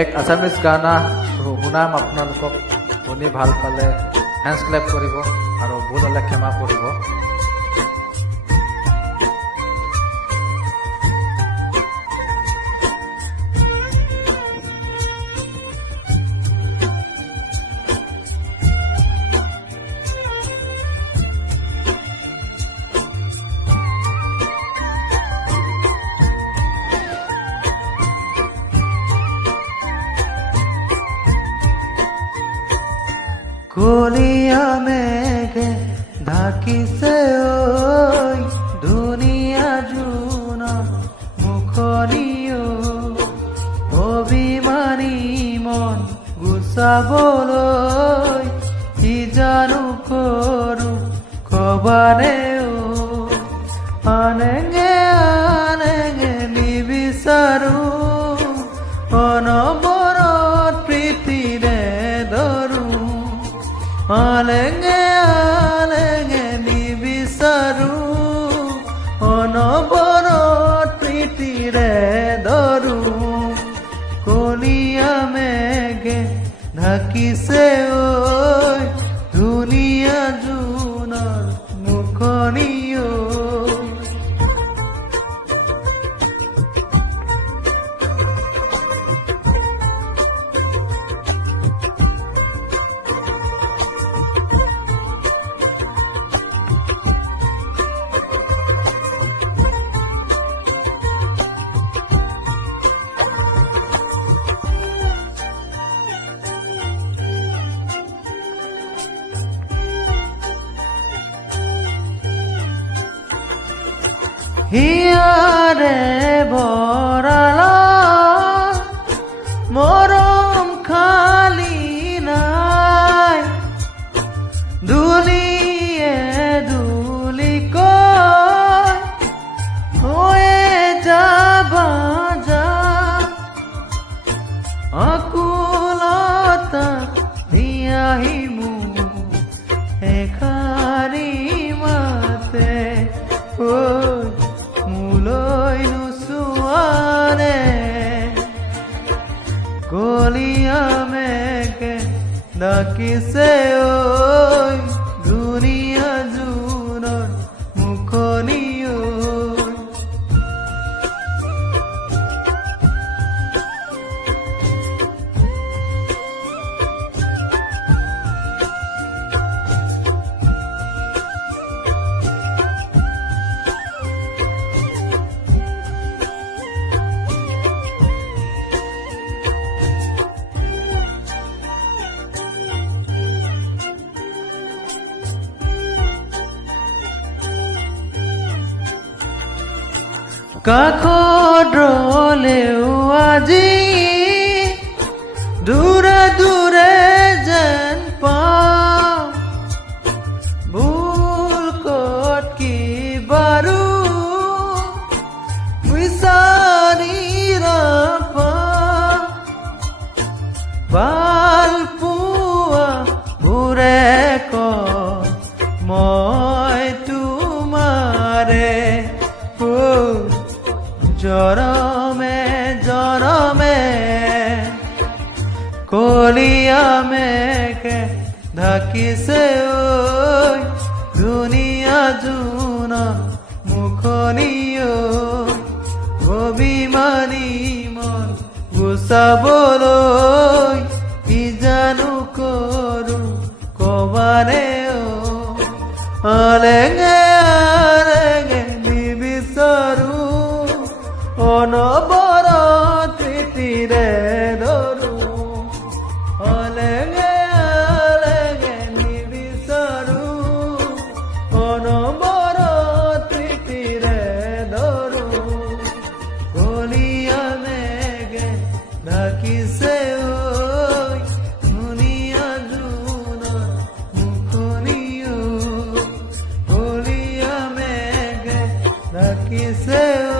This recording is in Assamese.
এক আছামিজ গানা শুনাম আপোনালোকক। শুনি ভাল পালে হেণ্ডছ ক্লেপ কৰিব আৰু ভুল হ'লে ক্ষমা কৰিব। কলিয়া মেঘে ঢাকিছে ঐ ধুনীয়া জোনৰ মুখনিও, অভিমানী মন গুচাবলৈ কি জানো কৰো কবানেও। আনেগে আনেগে নিবিচাৰো অনবৰত প্ৰীতিৰে ধৰো। আলেঙে আলেঙে নিবিচাৰো অনবৰত প্ৰীতিৰে ধৰো। কলিয়া মেঘে ঢাকিছে ঐ ধুনীয়া জোনৰ মুখনিও। হিয়াৰে ভৰালা মৰম খালি নাই, দুলিয়ে দুলি কয় হৈয়ে যাবা যা। আকুলতা দিয়াহি মোক এষাৰি মাতে ঐ মোলৈ নোচোৱানে। কলিয়া মেঘে ডাকিছে ঐ ধুনীয়া জোনৰ মুখনিও। কাষত ৰলেও আজি দূৰে দূৰে যেন পাওঁ, ভুল ক'ত কি বাৰু বিচাৰি নাপাওঁ। ভাল পোৱা বোৰে কয় মই তোমাৰে জনমে জনমে। কলিয়া মেঘে ঢাকিছে ঐ ধুনীয়া জোনৰ মুখনিও, অভিমানী মন গুচাবলৈ কি জানো কৰো কবানেও। আলেঙে আলেঙে নিবিচাৰো অনবৰত প্ৰীতিৰে ধৰো। আলেঙে আলেঙে নিবিচাৰো অনবৰত প্ৰীতিৰে ধৰো। কলিয়া মেঘে ঢাকিছে ঐ ধুনীয়া জোনৰ মুখনিও, কলিয়া মেঘে ঢাকিছে ঐ